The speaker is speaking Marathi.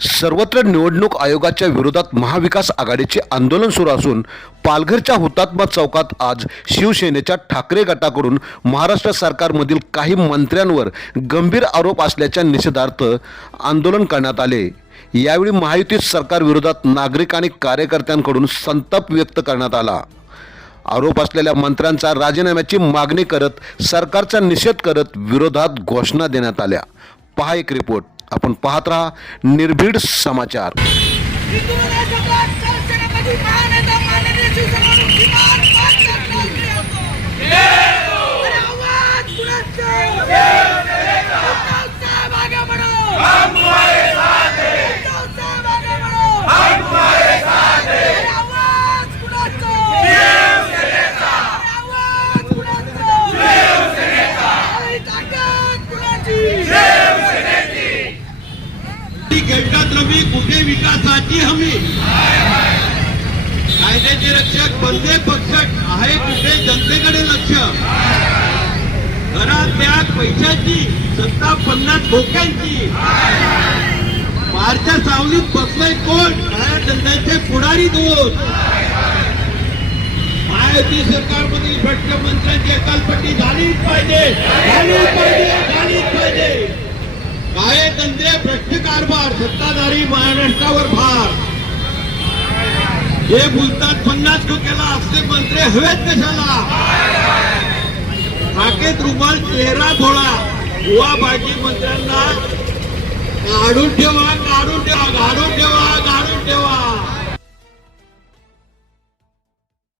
सर्वत्र निवडणूक आयोगाच्या विरोधात महाविकास आघाडीचे आंदोलन सुरू असून पालघरच्या हुतात्मा चौकात आज शिवसेनेच्या ठाकरे गटाकडून महाराष्ट्र सरकारमधील काही मंत्र्यांवर गंभीर आरोप असल्याच्या निषेधार्थ आंदोलन करण्यात आले. यावेळी महायुती सरकार विरोधात नागरिक आणि कार्यकर्त्यांकडून संताप व्यक्त करण्यात आला. आरोप असलेल्या मंत्र्यांचा राजीनाम्याची मागणी करत सरकारचा निषेध करत विरोधात घोषणा देण्यात आल्या. पहा एक रिपोर्ट. आपण पाहत राहा निर्भीड समाचार. घेतात रमी कुठे विकासाची हमी? कायद्याचे रक्षक बंदे पक्षक आहे कुठे? जनतेकडे लक्ष. घरात त्या पैशाची सत्ता पन्नास धोक्यांची. बारच्या सावलीत बसलाय कोण? काय धंद्याचे पुढारी दोन. महायुती सरकारमधील भ्रष्ट मंत्र्यांची कारभार सत्ताधारी महाराष्ट्रावर भार हे बोलतात पन्नास टक्क्याला असले मंत्री हवेत कशाला? हाकेत रुमाल चेहरा थोडा बुवा बाजी मंत्र्यांना काढून ठेवा काढून ठेवा काढून ठेवा.